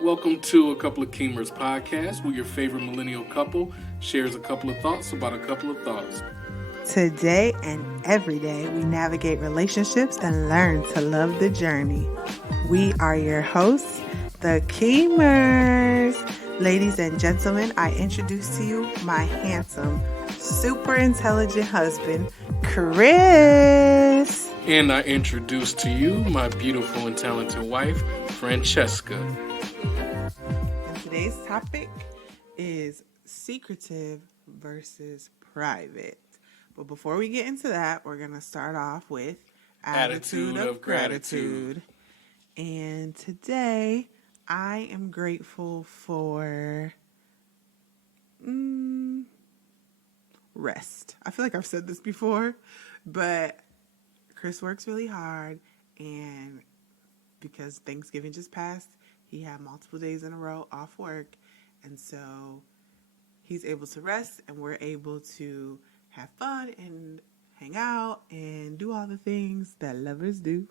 Welcome to a couple of Keemers podcast, where your favorite millennial couple shares a couple of thoughts about a couple of thoughts. Today and every day, we navigate relationships and learn to love the journey. We are your hosts, the Keemers. Ladies and gentlemen, I introduce to you my handsome, super intelligent husband, Chris. And I introduce to you my beautiful and talented wife, Francesca. And today's topic is secretive versus private. But before we get into that, we're going to start off with attitude of gratitude. And today, I am grateful for rest. I feel like I've said this before, but Chris works really hard, and because Thanksgiving just passed, he had multiple days in a row off work, and so he's able to rest, and we're able to have fun and hang out and do all the things that lovers do.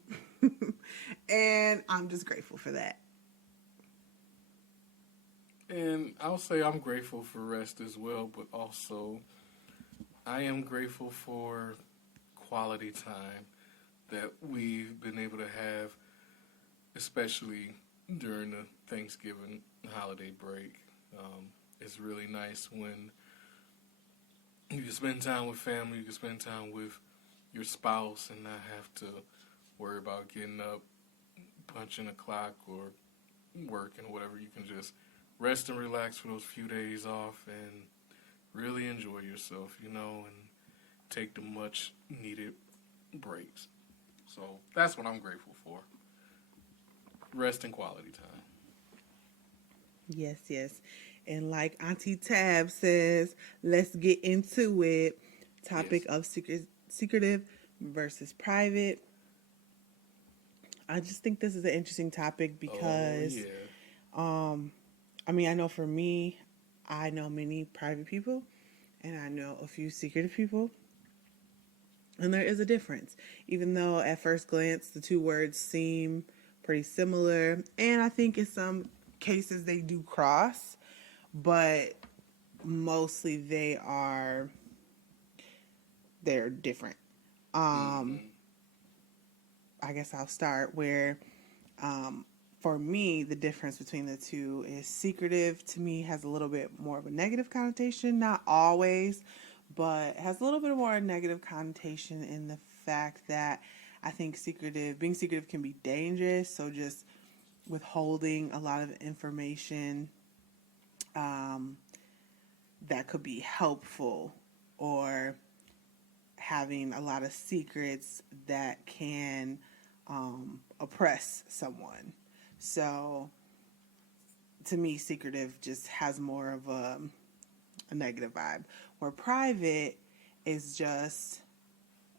And I'm just grateful for that. And I'll say I'm grateful for rest as well, but also I am grateful for quality time that we've been able to have, especially during the Thanksgiving holiday break. It's really nice when you can spend time with family, you can spend time with your spouse and not have to worry about getting up, punching a clock, or working or whatever. You can just rest and relax for those few days off and really enjoy yourself, and take the much needed breaks. So that's what I'm grateful for. Rest and quality time. Yes. And like Auntie Tab says, let's get into it. Topic of secretive versus private. I just think this is an interesting topic because, I know for me, I know many private people and I know a few secretive people. And there is a difference, even though at first glance the two words seem pretty similar. And I think in some cases they do cross, but mostly they're different. I guess I'll start where, for me, the difference between the two is secretive to me has a little bit more of a negative connotation, not always, but has a little bit more negative connotation in the fact that I think being secretive can be dangerous. So just withholding a lot of information that could be helpful, or having a lot of secrets that can oppress someone. So to me, secretive just has more of a negative vibe, where private is just,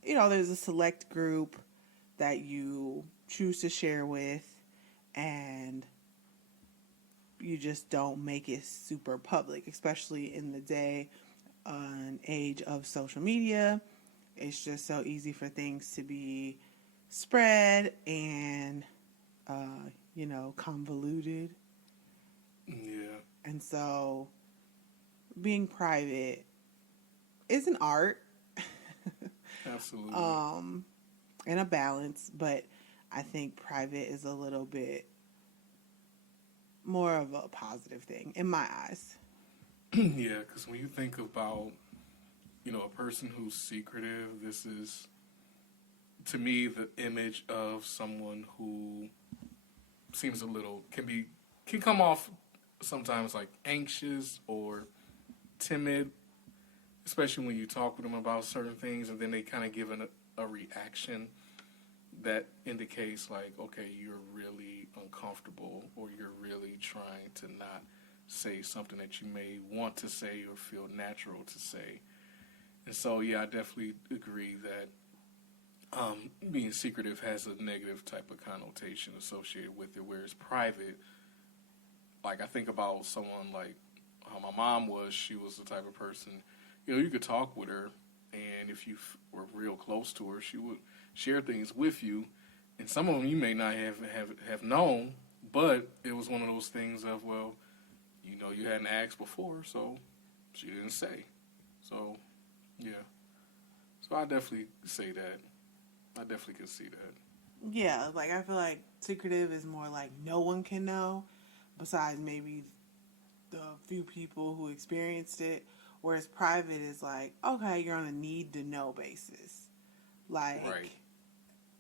there's a select group that you choose to share with, and you just don't make it super public, especially in the day and age of social media. It's just so easy for things to be spread and, convoluted. Yeah. And so being private is an art. Absolutely. And a balance, but I think private is a little bit more of a positive thing in my eyes. Yeah, because when you think about, a person who's secretive, this is, to me, the image of someone who seems can come off sometimes like anxious or timid, especially when you talk with them about certain things, and then they kind of give a reaction that indicates like, okay, you're really uncomfortable, or you're really trying to not say something that you may want to say or feel natural to say. And so, yeah, I definitely agree that being secretive has a negative type of connotation associated with it, whereas private, like I think about someone like how my mom was. She was the type of person, you could talk with her, and if you were real close to her, she would share things with you, and some of them you may not have known, But it was one of those things of, well, you hadn't asked before, so she didn't say. So, yeah. So I definitely say that. I definitely can see that. Yeah, like I feel like secretive is more like no one can know, besides maybe the few people who experienced it. Whereas private is like, okay, you're on a need to know basis, like Right.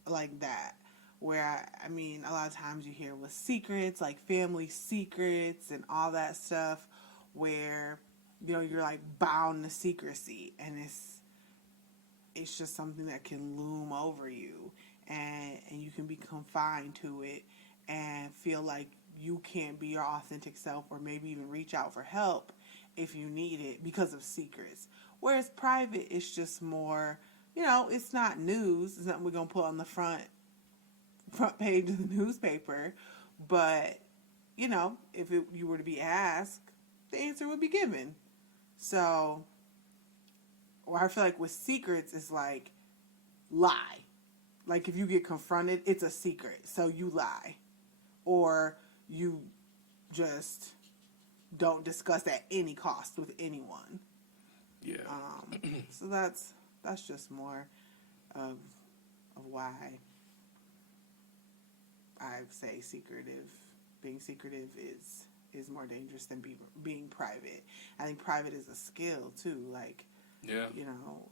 like that. Where I mean, a lot of times you hear with secrets, like family secrets and all that stuff, where you're like bound to secrecy, and it's just something that can loom over you, and you can be confined to it and feel like you can't be your authentic self, or maybe even reach out for help if you need it because of secrets. Whereas private is just more, it's not news. It's nothing we're gonna put on the front page of the newspaper. But if you were to be asked, the answer would be given. So, or I feel like with secrets, it's like lie. Like if you get confronted, it's a secret, so you lie, or you just don't discuss at any cost with anyone. Yeah. So that's just more of why I say secretive. Being secretive is more dangerous than being private. I think private is a skill too. Like, Yeah.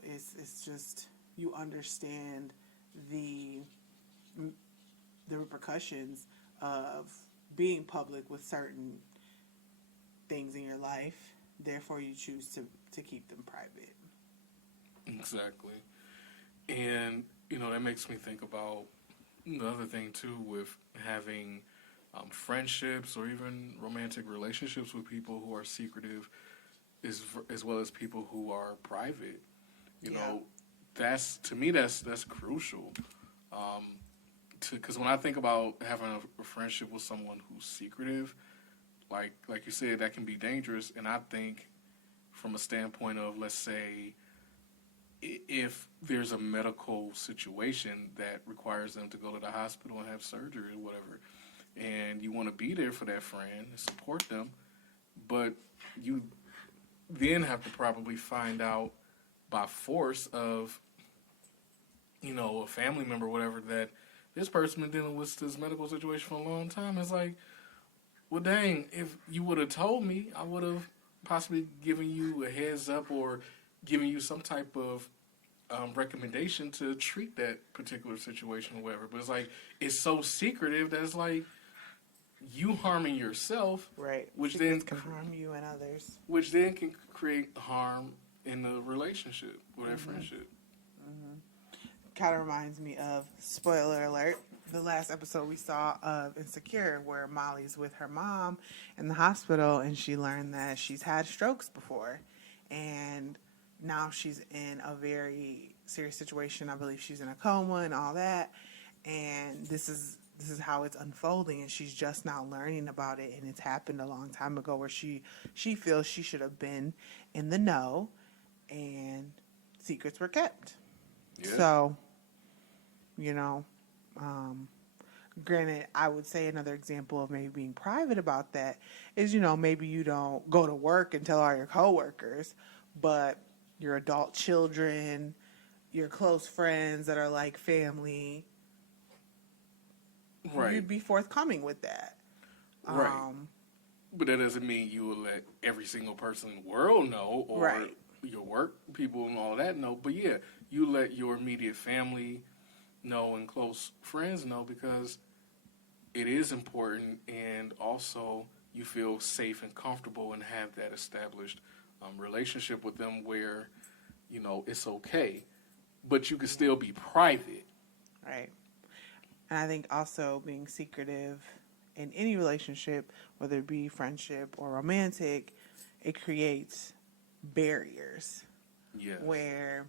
it's just you understand the repercussions of being public with certain things in your life. Therefore, you choose to keep them private. Exactly. And, that makes me think about the other thing, too, with having friendships or even romantic relationships with people who are secretive, as well as people who are private. To me, that's crucial. Because when I think about having a friendship with someone who's secretive, like you said, that can be dangerous. And I think from a standpoint of, let's say, if there's a medical situation that requires them to go to the hospital and have surgery or whatever, and you want to be there for that friend and support them, but you then have to probably find out by force of, a family member or whatever, that this person been dealing with this medical situation for a long time. It's like, well, dang, if you would have told me, I would have possibly given you a heads up or given you some type of recommendation to treat that particular situation or whatever. But it's like, it's so secretive that it's like you harming yourself, Right. which Secrets then can harm you and others. which then can create harm in the relationship or that friendship. Kind of reminds me of, spoiler alert, the last episode we saw of Insecure, where Molly's with her mom in the hospital and she learned that she's had strokes before, and now she's in a very serious situation. I believe she's in a coma and all that, and this is how it's unfolding, and she's just now learning about it, and it's happened a long time ago, where she feels she should have been in the know, and secrets were kept. Yeah. So, granted, I would say another example of maybe being private about that is, maybe you don't go to work and tell all your coworkers, but your adult children, your close friends that are like family, Right. you'd be forthcoming with that. Right. But that doesn't mean you will let every single person in the world know, or Right. your work people and all that know. But yeah, you let your immediate family know and close friends know, because it is important, and also you feel safe and comfortable and have that established relationship with them where, it's okay. But you can still be private. Right. And I think also being secretive in any relationship, whether it be friendship or romantic, it creates barriers. Yes. Where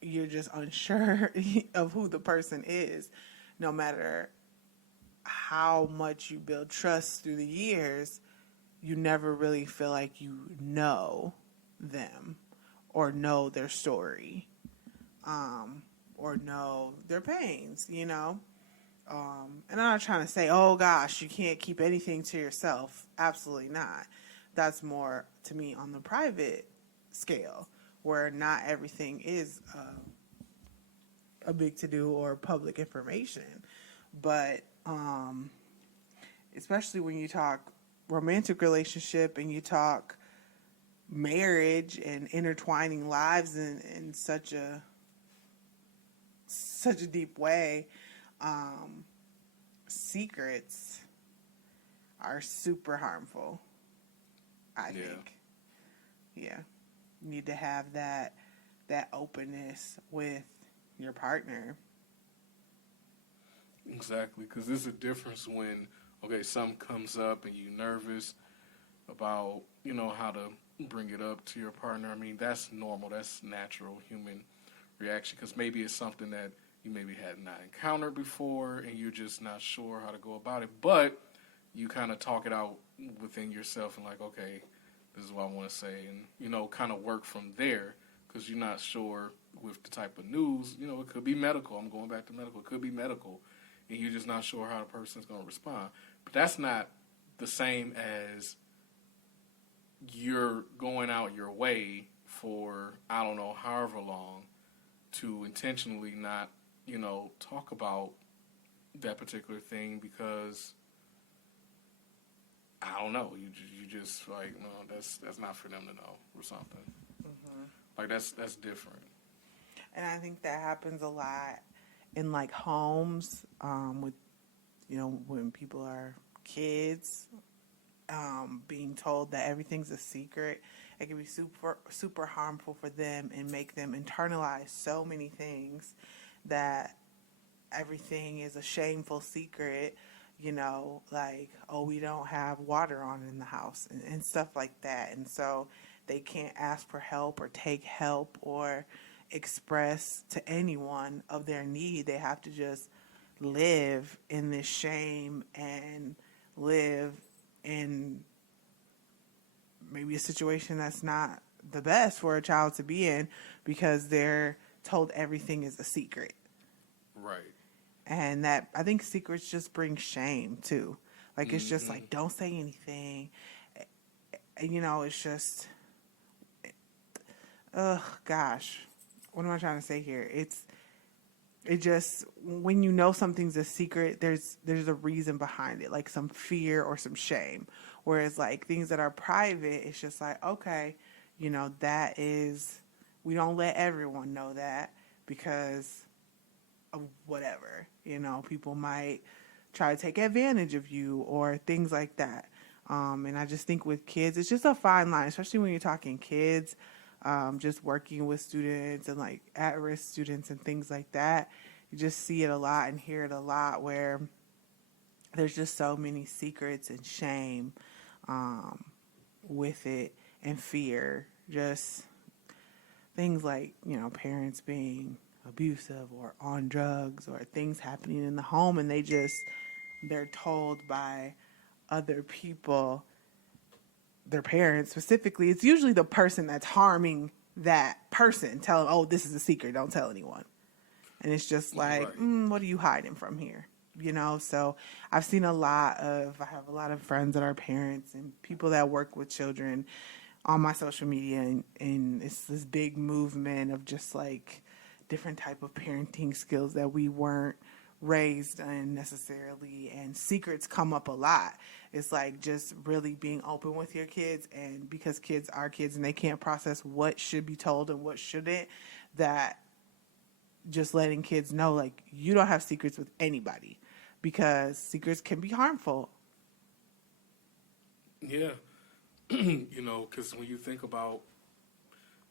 you're just unsure of who the person is, no matter how much you build trust through the years. You never really feel like you know them, or know their story, or know their pains, And I'm not trying to say, oh gosh, you can't keep anything to yourself. Absolutely not. That's more to me on the private scale, where not everything is a big to do or public information. But especially when you talk romantic relationship and you talk marriage and intertwining lives in such a deep way, secrets are super harmful, I think. Yeah. You need to have that openness with your partner. Exactly, because there's a difference when, okay, something comes up and you're nervous about, how to bring it up to your partner. I mean, that's normal. That's natural human reaction, because maybe it's something that you maybe had not encountered before and you're just not sure how to go about it. But you kind of talk it out within yourself and like, okay, this is what I want to say. And, kind of work from there, because you're not sure with the type of news. It could be medical. I'm going back to medical. It could be medical. And you're just not sure how the person's going to respond. But that's not the same as you're going out your way for, I don't know, however long, to intentionally not, talk about that particular thing because, I don't know, you just like, no, that's not for them to know or something. Mm-hmm. Like, that's different. And I think that happens a lot in like homes, with, when people are kids, being told that everything's a secret. It can be super, super harmful for them and make them internalize so many things that everything is a shameful secret, like, oh, we don't have water on in the house and stuff like that. And so they can't ask for help or take help or express to anyone of their need. They have to just live in this shame and live in maybe a situation that's not the best for a child to be in because they're told everything is a secret. Right. And that, I think secrets just bring shame too. Like, it's just like, don't say anything. It's just, gosh, what am I trying to say here? It just, when you know something's a secret, there's a reason behind it, like some fear or some shame. Whereas like things that are private, it's just like, okay, that is, we don't let everyone know that because of whatever. People might try to take advantage of you or things like that. And I just think with kids, it's just a fine line, especially when you're talking kids. Just working with students and like at-risk students and things like that, you just see it a lot and hear it a lot where there's just so many secrets and shame with it and fear. Just things like, parents being abusive or on drugs or things happening in the home and they're told by other people, their parents specifically, it's usually the person that's harming that person, tell them, oh, this is a secret, don't tell anyone. And it's just like, right. What are you hiding from here? So I've seen I have a lot of friends that are parents and people that work with children on my social media, and it's this big movement of just like different type of parenting skills that we weren't raised in necessarily, and secrets come up a lot. It's like just really being open with your kids, and because kids are kids and they can't process what should be told and what shouldn't, that just letting kids know, like, you don't have secrets with anybody because secrets can be harmful. Yeah. Because when you think about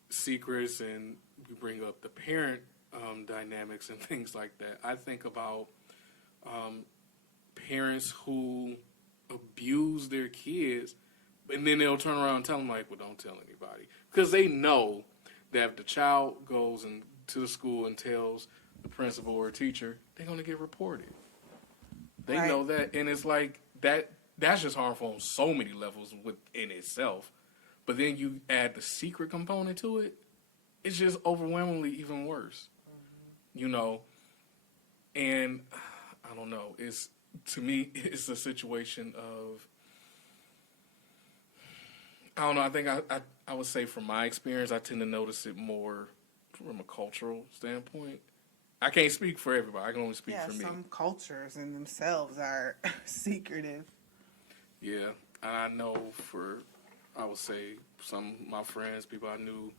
secrets and you bring up the parent dynamics and things like that, I think about parents who abuse their kids, and then they'll turn around and tell them, like, well, don't tell anybody. Because they know that if the child goes to the school and tells the principal or teacher, they're going to get reported. They right. know that, and it's like that's just harmful on so many levels within itself. But then you add the secret component to it, it's just overwhelmingly even worse. Mm-hmm. And I I don't know. It's to me, it's a situation of I don't know. I think I would say from my experience, I tend to notice it more from a cultural standpoint. I can't speak for everybody. I can only speak for me. Some cultures in themselves are secretive. Yeah, and I know I would say some of my friends, people I knew,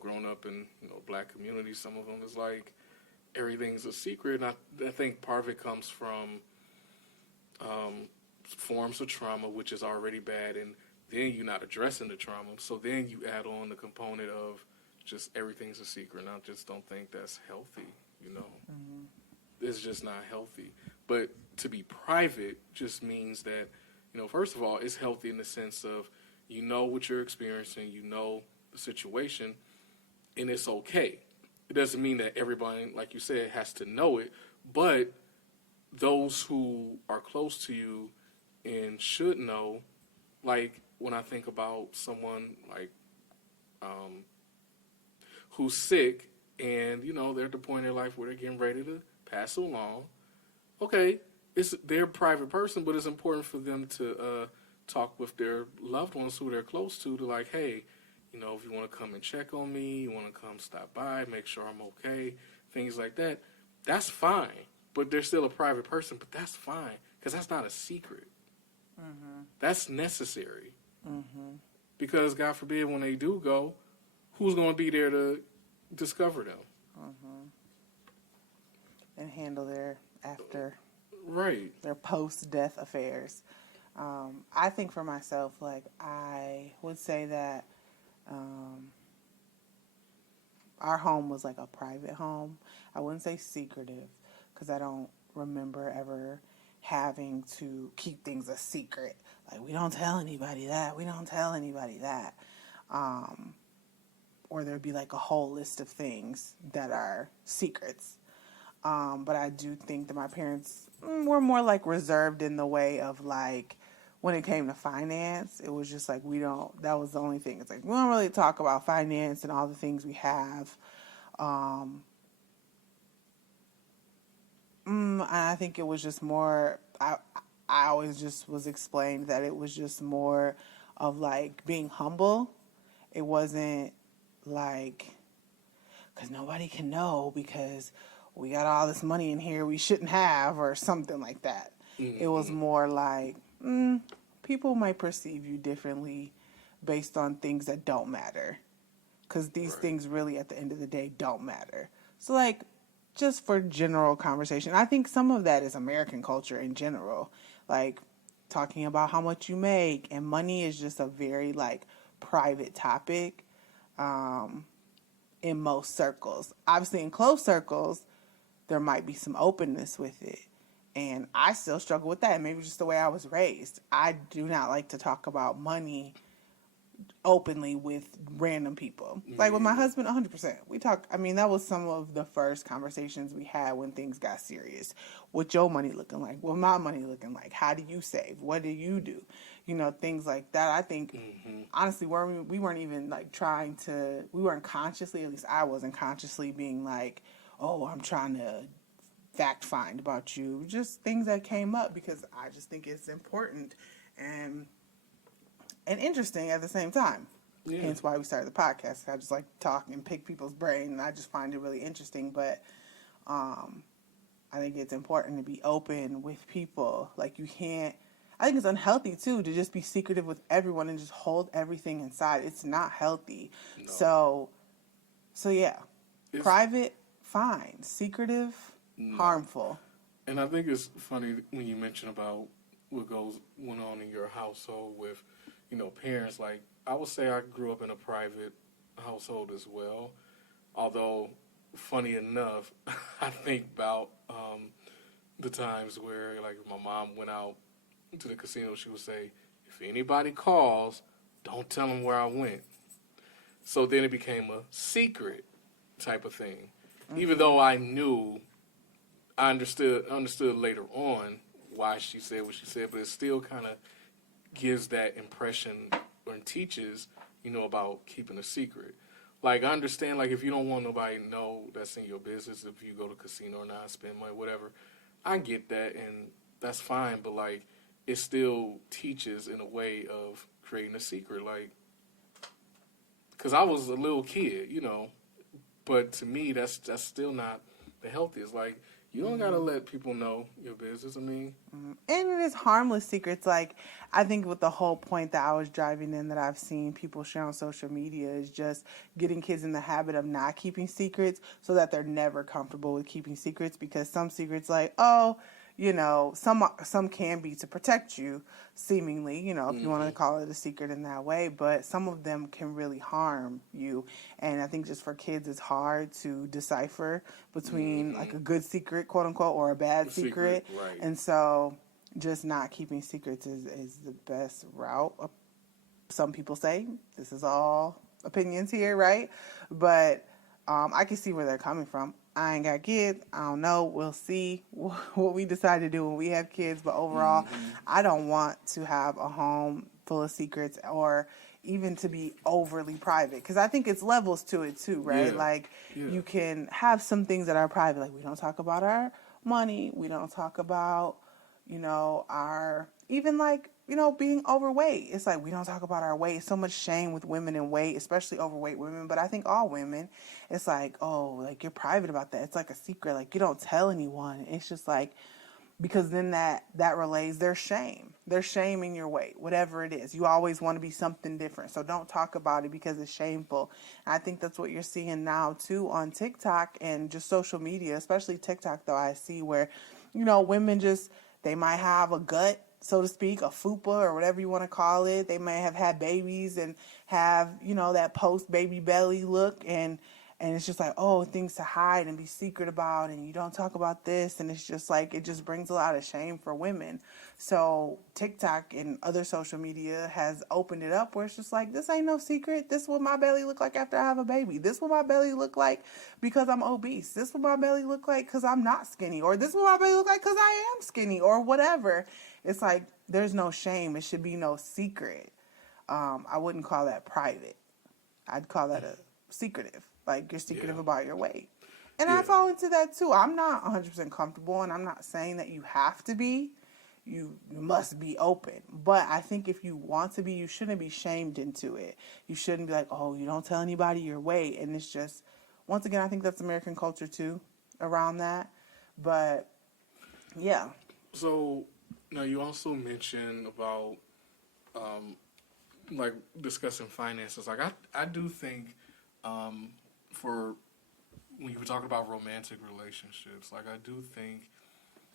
growing up in black communities, some of them is like everything's a secret. And I think part of it comes from forms of trauma, which is already bad, and then you're not addressing the trauma. So then you add on the component of just everything's a secret. And I just don't think that's healthy. Mm-hmm. It's just not healthy. But to be private just means that, first of all, it's healthy in the sense of what you're experiencing, the situation, and it's okay. It doesn't mean that everybody, like you said, has to know it, but those who are close to you and should know, like when I think about someone like who's sick and, they're at the point in their life where they're getting ready to pass along, okay, they're a private person, but it's important for them to talk with their loved ones who they're close to like, hey, if you want to come and check on me, you want to come stop by, make sure I'm okay, things like that, that's fine. But they're still a private person, but that's fine because that's not a secret. Mm-hmm. That's necessary. Mm-hmm. Because, God forbid, when they do go, who's going to be there to discover them? Mm-hmm. And handle their their post-death affairs. I think for myself, like, I would say that our home was like a private home. I wouldn't say secretive because I don't remember ever having to keep things a secret. Like, we don't tell anybody that. We don't tell anybody that. Or there'd be like a whole list of things that are secrets. But I do think that my parents were more like reserved in the way of like, when it came to finance, it was just like, that was the only thing. It's like, we don't really talk about finance and all the things we have. And I think it was just more, I always just was explained that it was just more of like being humble. It wasn't like, because nobody can know because we got all this money in here we shouldn't have or something like that. Mm-hmm. It was more like, people might perceive you differently based on things that don't matter. Because these things really, at the end of the day, don't matter. So, like, just for general conversation, I think some of that is American culture in general. Like, talking about how much you make. And money is just a very, like, private topic in most circles. Obviously, in close circles, there might be some openness with it. And I still struggle with that. Maybe just the way I was raised. I do not like to talk about money openly with random people. Like with my husband, 100%. We talk, that was some of the first conversations we had when things got serious. What your money looking like? What my money looking like? How do you save? What do you do? Things like that. I think, honestly, we weren't even like we weren't consciously, at least I wasn't consciously being like, oh, I'm trying to fact find about you. Just things that came up because I just think it's important and interesting at the same time. Yeah. Hence why we started the podcast. I just like to talk and pick people's brain, and I just find it really interesting. But I think it's important to be open with people. Like, you can't... I think it's unhealthy, too, to just be secretive with everyone and just hold everything inside. It's not healthy. No. So yeah. Private, fine. Secretive, harmful. And I think it's funny when you mention about what went on in your household with, parents. Like, I would say I grew up in a private household as well. Although, funny enough, I think about the times where, like, if my mom went out to the casino, she would say, if anybody calls, don't tell them where I went. So then it became a secret type of thing. Mm-hmm. Even though I understood later on why she said what she said, but it still kind of gives that impression or teaches, about keeping a secret. Like, I understand, like, if you don't want nobody to know, that's in your business. If you go to casino or not, spend money, whatever. I get that, and that's fine, but like, it still teaches in a way of creating a secret, like, because I was a little kid, but to me, that's still not the healthiest. Like, you don't gotta let people know your business. I mean, and it is harmless secrets. Like, I think with the whole point that I was driving in that I've seen people share on social media is just getting kids in the habit of not keeping secrets so that they're never comfortable with keeping secrets, because some secrets, like, oh, some can be to protect you, seemingly, if you want to call it a secret in that way, but some of them can really harm you. And I think just for kids, it's hard to decipher between like a good secret, quote unquote, or a bad secret. right. And so just not keeping secrets is the best route. Some people say, this is all opinions here, right? But I can see where they're coming from. I ain't got kids. I don't know. We'll see what we decide to do when we have kids. But overall, I don't want to have a home full of secrets or even to be overly private. Because I think it's levels to it too, right? Yeah. Like, you can have some things that are private. Like, we don't talk about our money. We don't talk about, our, even like, being overweight. It's like, we don't talk about our weight. So much shame with women and weight, especially overweight women. But I think all women, it's like, oh, like, you're private about that. It's like a secret. Like, you don't tell anyone. It's just like, because then that relays their shame. They're shaming your weight, whatever it is. You always want to be something different. So don't talk about it because it's shameful. And I think that's what you're seeing now too on TikTok and just social media, especially TikTok though. I see where, women just, they might have a gut, so to speak, a fupa or whatever you want to call it. They may have had babies and have, that post-baby belly look, and it's just like, oh, things to hide and be secret about, and you don't talk about this, and it's just like, it just brings a lot of shame for women. So TikTok and other social media has opened it up where it's just like, this ain't no secret. This is what my belly look like after I have a baby. This is what my belly look like because I'm obese. This is what my belly look like because I'm not skinny, or this is what my belly look like because I am skinny, or whatever. It's like, there's no shame. It should be no secret. I wouldn't call that private. I'd call that a secretive. Like, you're secretive about your weight. And I fall into that too. I'm not 100% comfortable, and I'm not saying that you have to be. You must be open. But I think if you want to be, you shouldn't be shamed into it. You shouldn't be like, oh, you don't tell anybody your weight. And it's just, once again, I think that's American culture too, around that. But, yeah. So, now you also mentioned about, like, discussing finances. Like, I do think, for when you were talking about romantic relationships, like, I do think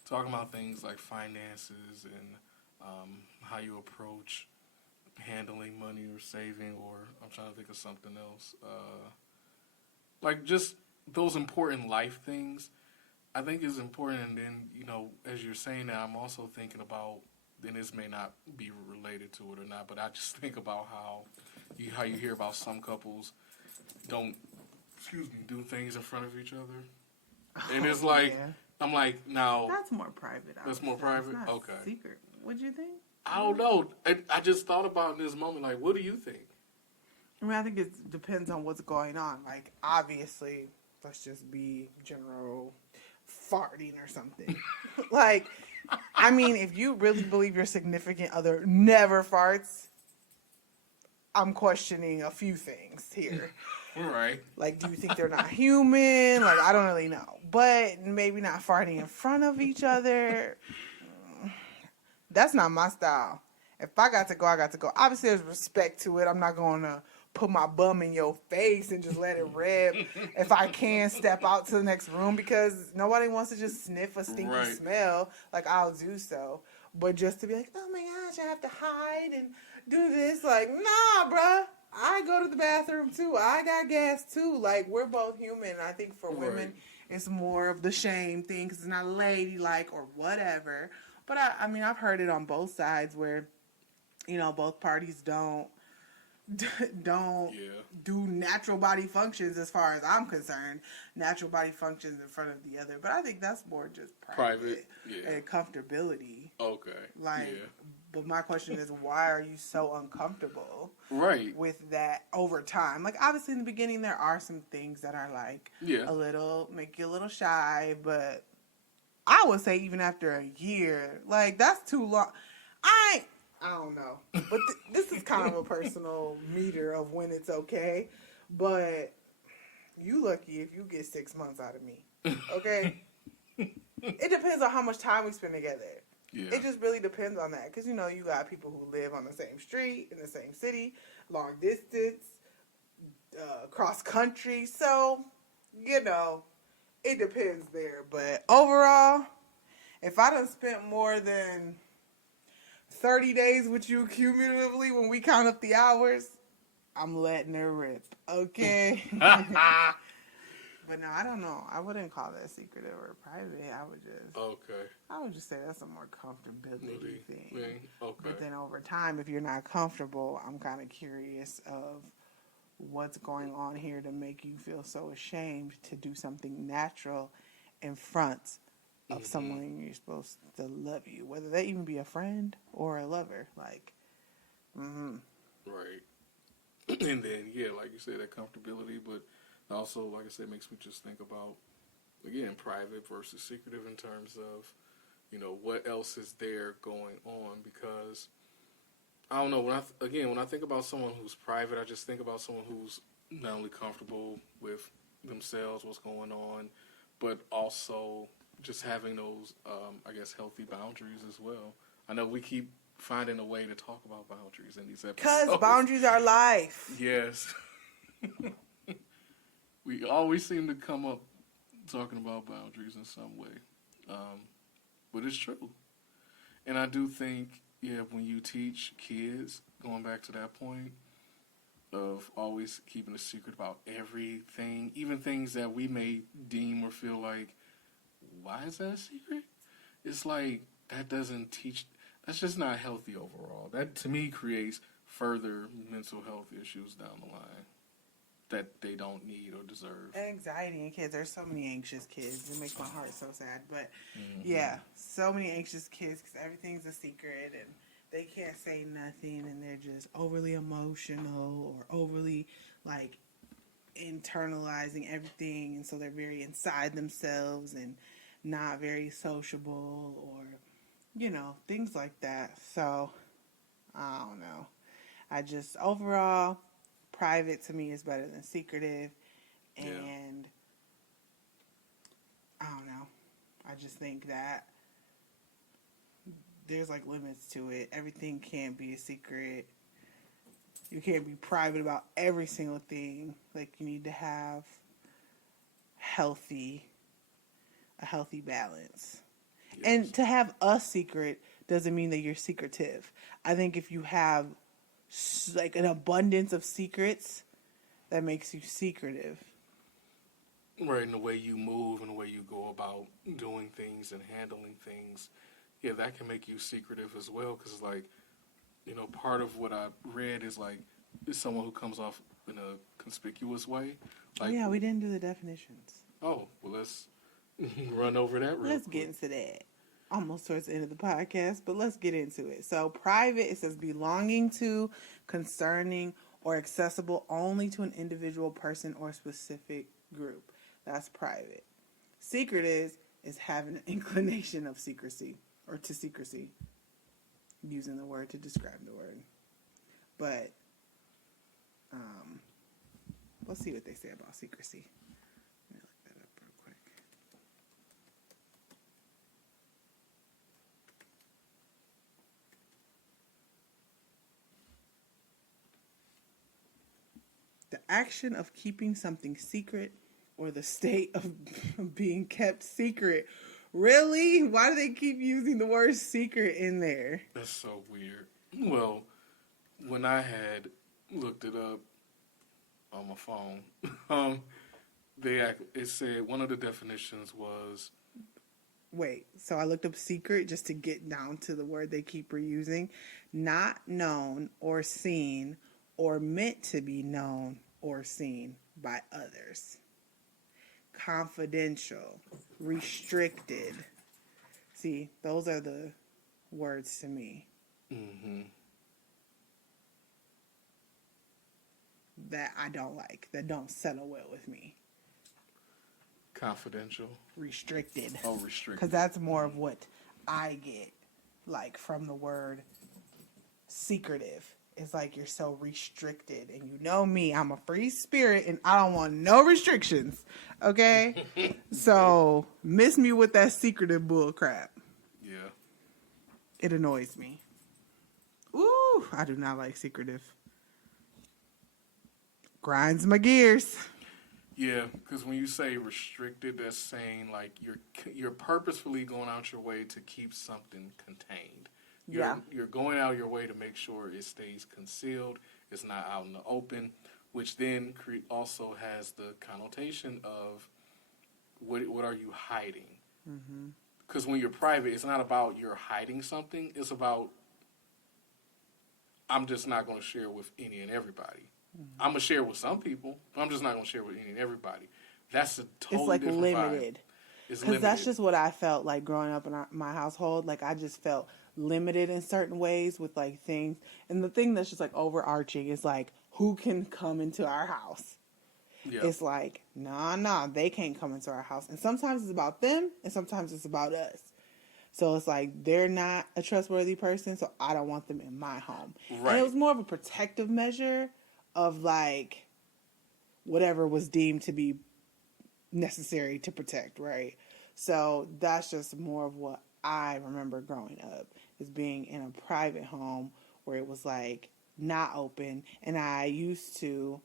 talking about things like finances and how you approach handling money or saving, or I'm trying to think of something else, like, just those important life things, I think is important. And then, as you're saying that, I'm also thinking about, and this may not be related to it or not, but I just think about how you hear about some couples don't, do things in front of each other. And it's like, I'm like, now... That's more private. That's more private? It's not okay. Secret. What'd you think? I don't know. I just thought about in this moment, like, what do you think? I mean, I think it depends on what's going on. Like, obviously, let's just be general farting or something. Like, I mean, if you really believe your significant other never farts, I'm questioning a few things here. Right. Like, do you think they're not human? Like, I don't really know. But maybe not farting in front of each other. That's not my style. If I got to go, I got to go. Obviously, there's respect to it. I'm not going to put my bum in your face and just let it rip. If I can, step out to the next room, because nobody wants to just sniff a stinky smell. Like, I'll do so. But just to be like, oh my gosh, I have to hide and do this. Like, nah, bruh. I go to the bathroom too. I got gas too. Like, we're both human. I think for women, it's more of the shame thing because it's not ladylike or whatever. But I mean, I've heard it on both sides where, both parties don't do natural body functions as far as I'm concerned. Natural body functions in front of the other. But I think that's more just private. And comfortability. Okay. Like, but my question is, why are you so uncomfortable with that over time? Like, obviously in the beginning there are some things that are like make you a little shy, but I would say even after a year, like that's too long. I don't know, but this is kind of a personal meter of when it's okay. But you lucky if you get 6 months out of me. Okay, it depends on how much time we spend together. Yeah. It just really depends on that, because you know you got people who live on the same street in the same city, long distance, cross country. So you know it depends there. But overall, if I done spent more than 30 days with you cumulatively when we count up the hours, I'm letting her rip. Okay. But no, I don't know. I wouldn't call that secretive or private. I would just say that's a more comfortability thing. Okay. But then over time, if you're not comfortable, I'm kind of curious of what's going on here to make you feel so ashamed to do something natural in front of someone you're supposed to love you, whether they even be a friend or a lover. Like, Right. And then, yeah, like you said, that comfortability, but also, like I said, makes me just think about, again, private versus secretive in terms of, you know, what else is there going on, because I don't know, when I think about someone who's private, I just think about someone who's not only comfortable with themselves, what's going on, but also just having those, I guess, healthy boundaries as well. I know we keep finding a way to talk about boundaries in these episodes. because boundaries are life. Yes. We always seem to come up talking about boundaries in some way. But it's true. And I do think, yeah, when you teach kids, going back to that point, of always keeping a secret about everything, even things that we may deem or feel like, why is that a secret? It's like, that doesn't teach, that's just not healthy overall. That, to me, creates further mental health issues down the line that they don't need or deserve. Anxiety in kids. There's so many anxious kids. It makes my heart so sad. But yeah, so many anxious kids because everything's a secret and they can't say nothing and they're just overly emotional or overly like internalizing everything, and so they're very inside themselves and not very sociable, or you know, things like that. So I don't know. I just overall, private to me is better than secretive, and I don't know. I just think that there's like limits to it. Everything can't be a secret. You can't be private about every single thing. Like, you need to have a healthy balance. Yes. And to have a secret doesn't mean that you're secretive. I think if you have like an abundance of secrets, that makes you secretive. Right, and the way you move and the way you go about doing things and handling things, yeah, that can make you secretive as well. Because, like, you know, part of what I read is like, is someone who comes off in a conspicuous way. Like, yeah, we didn't do the definitions. Oh, well, let's run over that real Let's quick. get into that. Almost towards the end of the podcast, but let's get into it. So, private, it says belonging to, concerning, or accessible only to an individual person or specific group. That's private. Secret is having an inclination of secrecy, or to secrecy. Using the word to describe the word. But, let's see what they say about secrecy. Let me look that up real quick. The action of keeping something secret or the state of being kept secret. Really? Why do they keep using the word secret in there? That's so weird. Well, when I had looked it up on my phone, it said one of the definitions was... Wait, so I looked up secret just to get down to the word they keep reusing. Not known or seen or meant to be known or seen by others. Confidential, restricted. See, those are the words to me. Mm-hmm. That I don't like, that don't settle well with me. Confidential. Restricted. Oh, restricted. Because that's more of what I get, like, from the word secretive. It's like you're so restricted. And you know me, I'm a free spirit and I don't want no restrictions. Okay? So, miss me with that secretive bull crap. Yeah. It annoys me. Ooh, I do not like secretive. Grinds my gears. Yeah, because when you say restricted, that's saying like you're purposefully going out your way to keep something contained. You're going out your way to make sure it stays concealed. It's not out in the open, which then also has the connotation of what are you hiding? Because when you're private, it's not about you're hiding something. It's about I'm just not going to share with any and everybody. I'm going to share with some people, but I'm just not going to share with any and everybody. That's a totally It's like different limited. vibe. It's Because limited. that's just what I felt like growing up in my household. Like, I just felt limited in certain ways with, like, things. And the thing that's just, like, overarching is, like, who can come into our house? Yeah. It's like, nah, they can't come into our house. And sometimes it's about them, and sometimes it's about us. So it's like, they're not a trustworthy person, so I don't want them in my home. Right. And it was more of a protective measure of, like, whatever was deemed to be necessary to protect, right? So that's just more of what I remember growing up, is being in a private home where it was, like, not open. And I used to,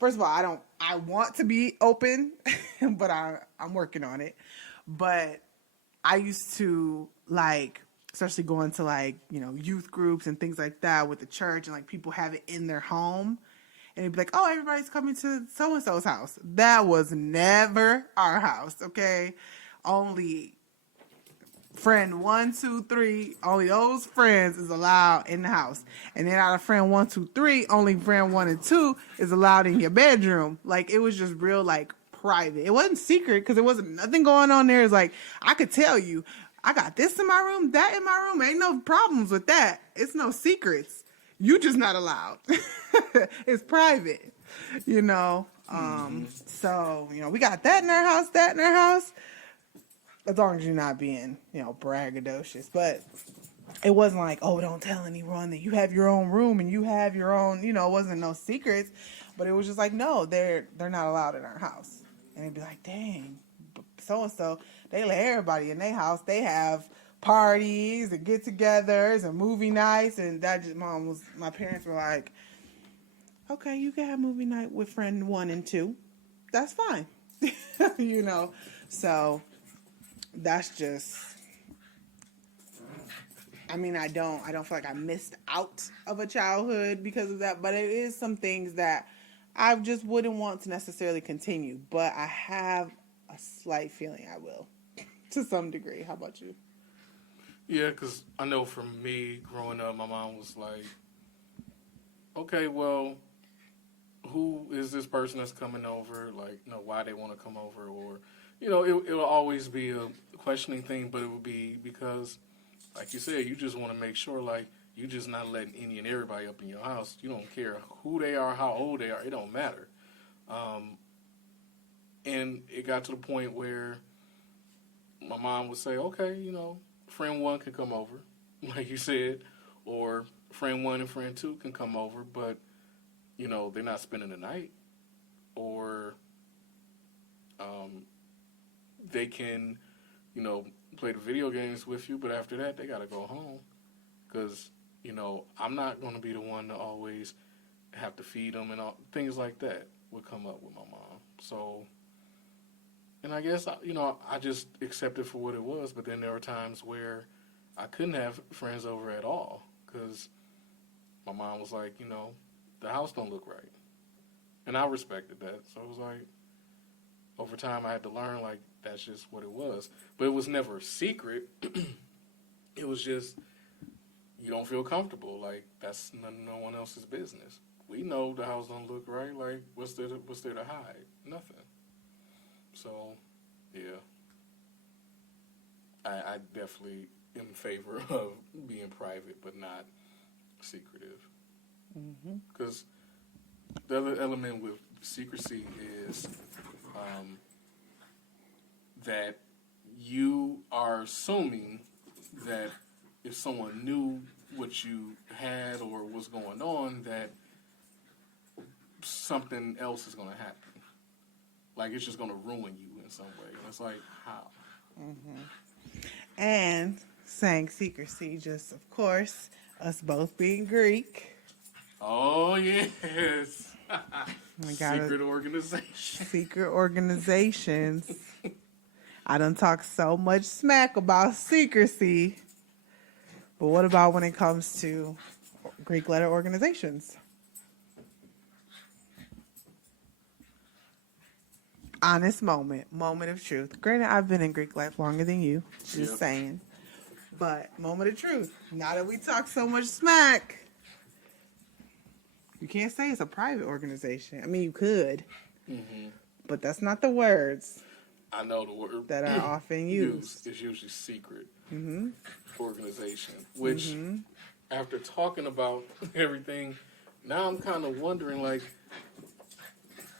first of all, I want to be open, but I'm working on it. But I used to, like, especially going to, like, you know, youth groups and things like that with the church, and, like, people have it in their home. And it'd be like, oh, everybody's coming to so-and-so's house. That was never our house, okay? Only friend 1, 2, 3, only those friends is allowed in the house. And then out of friend 1, 2, 3, only friend 1 and 2 is allowed in your bedroom. Like, it was just real, like, private. It wasn't secret because there wasn't nothing going on there. It's like, I could tell you, I got this in my room, that in my room. Ain't no problems with that. It's no secrets. You just not allowed. It's private, you know. So, you know, we got that in our house, that in our house. As long as you're not being, you know, braggadocious. But it wasn't like, oh, don't tell anyone that you have your own room and you have your own, you know, it wasn't no secrets. But it was just like, no, they're not allowed in our house. And it'd be like, dang, so-and-so, they let everybody in their house. They have parties and get-togethers and movie nights. And that just, my parents were like, okay, you can have movie night with friend 1 and 2. That's fine. You know, so that's just, I mean, I don't feel like I missed out of a childhood because of that, but it is some things that I just wouldn't want to necessarily continue, but I have a slight feeling I will, to some degree. How about you? Yeah, because I know for me, growing up, my mom was like, okay, well, who is this person that's coming over? Like, you know, why they want to come over? Or, you know, it'll always be a questioning thing, but it would be because, like you said, you just want to make sure, like, you just not letting any and everybody up in your house. You don't care who they are, how old they are. It don't matter. And it got to the point where my mom would say, okay, you know, friend 1 can come over, like you said, or friend 1 and friend 2 can come over, but, you know, they're not spending the night. Or they can, you know, play the video games with you, but after that, they got to go home. Because, you know, I'm not going to be the one to always have to feed them, and all things like that would come up with my mom. So, and I guess, you know, I just accepted for what it was, but then there were times where I couldn't have friends over at all because my mom was like, you know, the house don't look right. And I respected that. So it was like, over time I had to learn, like, that's just what it was. But it was never a secret. It was just, you don't feel comfortable. Like, that's no one else's business. We know the house don't look right. Like, what's there to hide? Nothing. So, yeah. I definitely am in favor of being private, but not secretive. Because the other element with secrecy is that you are assuming that if someone knew what you had or what's going on, that something else is going to happen. Like, it's just going to ruin you in some way. And it's like, how? And saying secrecy, just of course, us both being Greek. Oh, yes. We gotta- Secret organization. Secret organizations. I done talk so much smack about secrecy. But what about when it comes to Greek letter organizations? Honest moment of truth. Granted, I've been in Greek life longer than you, just Yep. saying. But moment of truth. Now that we talk so much smack, you can't say it's a private organization. I mean, you could, but that's not the words I know the word that are often used. It's usually secret organization, which after talking about everything, now I'm kind of wondering, like,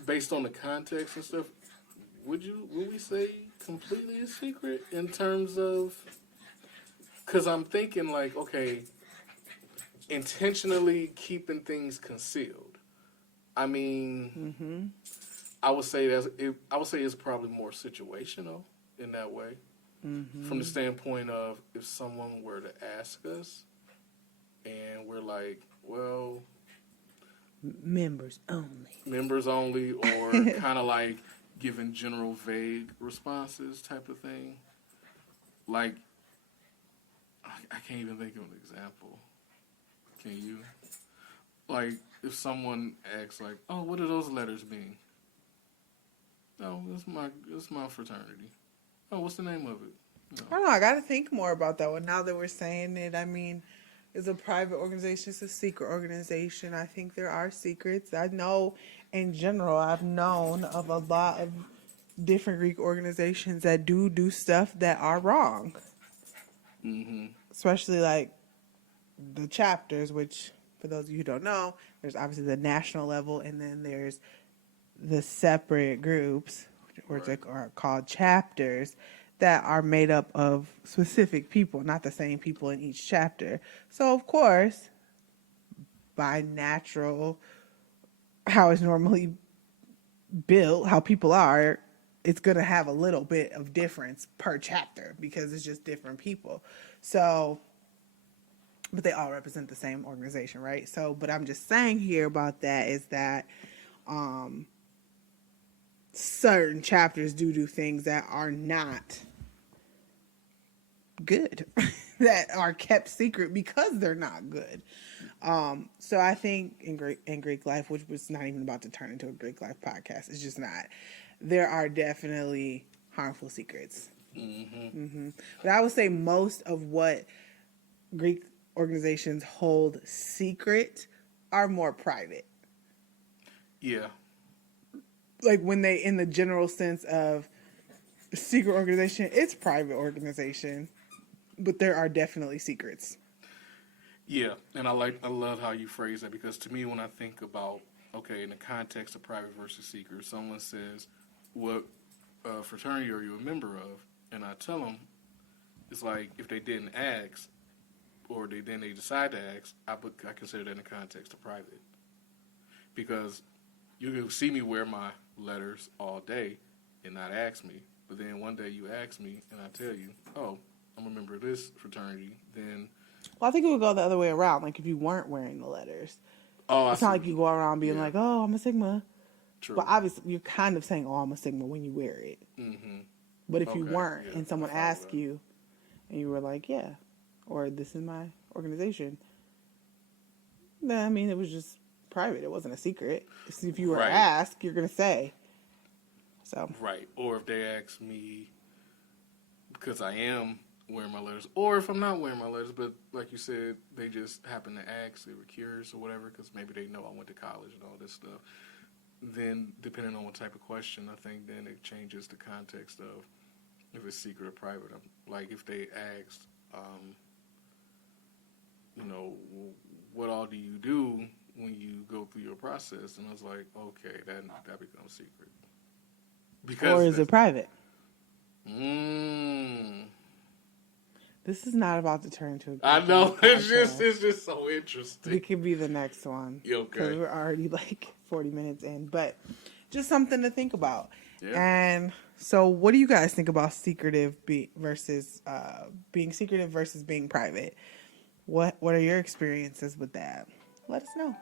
based on the context and stuff, would we say completely a secret in terms of, because I'm thinking like, okay, intentionally keeping things concealed. I mean, I would say it's probably more situational in that way. From the standpoint of if someone were to ask us and we're like, well, Members only, or kind of like giving general vague responses type of thing. Like, I can't even think of an example. Can you? Like, if someone asks, like, oh, what do those letters mean? Oh, it's my fraternity. Oh, what's the name of it? No. I don't know. I got to think more about that one. Now that we're saying it, I mean, it's a private organization. It's a secret organization. I think there are secrets. I know, in general, I've known of a lot of different Greek organizations that do stuff that are wrong. Especially like the chapters, which for those of you who don't know, there's obviously the national level, and then there's the separate groups, which are called chapters, that are made up of specific people, not the same people in each chapter. So, of course, by natural, how it's normally built, how people are, it's going to have a little bit of difference per chapter because it's just different people. So, but they all represent the same organization, right? So, but I'm just saying here about that is that certain chapters do things that are not good, that are kept secret because they're not good. So I think in Greek life, which was not even about to turn into a Greek life podcast, it's just not. There are definitely harmful secrets. But I would say most of what Greek organizations hold secret are more private. Yeah. Like when they, in the general sense of secret organization, it's private organization, but there are definitely secrets. Yeah, and I love how you phrase that, because to me, when I think about, okay, in the context of private versus secret, someone says, what fraternity are you a member of? And I tell them, it's like, if they didn't ask, or they decide to ask, I consider that in the context of private. Because you can see me wear my letters all day and not ask me, but then one day you ask me and I tell you, oh, I'm a member of this fraternity, then... Well, I think it would go the other way around. Like if you weren't wearing the letters. Oh, it's not like you go around being like, oh, I'm a Sigma. True. But obviously you're kind of saying, oh, I'm a Sigma when you wear it. But if you weren't and someone asked you and you were like, yeah, or this is my organization, then I mean, it was just private. It wasn't a secret. If you were asked, you're going to say. So. Right. Or if they ask me, because I am wearing my letters, or if I'm not wearing my letters, but like you said, they just happen to ask, they were curious or whatever, because maybe they know I went to college and all this stuff, then depending on what type of question, I think then it changes the context of if it's secret or private. Like if they asked, what all do you do when you go through your process? And I was like, okay, that becomes secret. Or is it private? This is not about to turn into a I know. It's podcast. just so interesting. It could be the next one. Okay. Because we're already like 40 minutes in. But just something to think about. Yeah. And so what do you guys think about versus being secretive versus being private? What are your experiences with that? Let us know.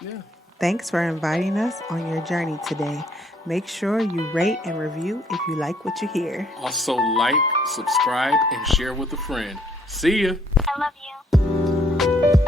Yeah. Thanks for inviting us on your journey today. Make sure you rate and review if you like what you hear. Also like, subscribe, and share with a friend. See ya. I love you.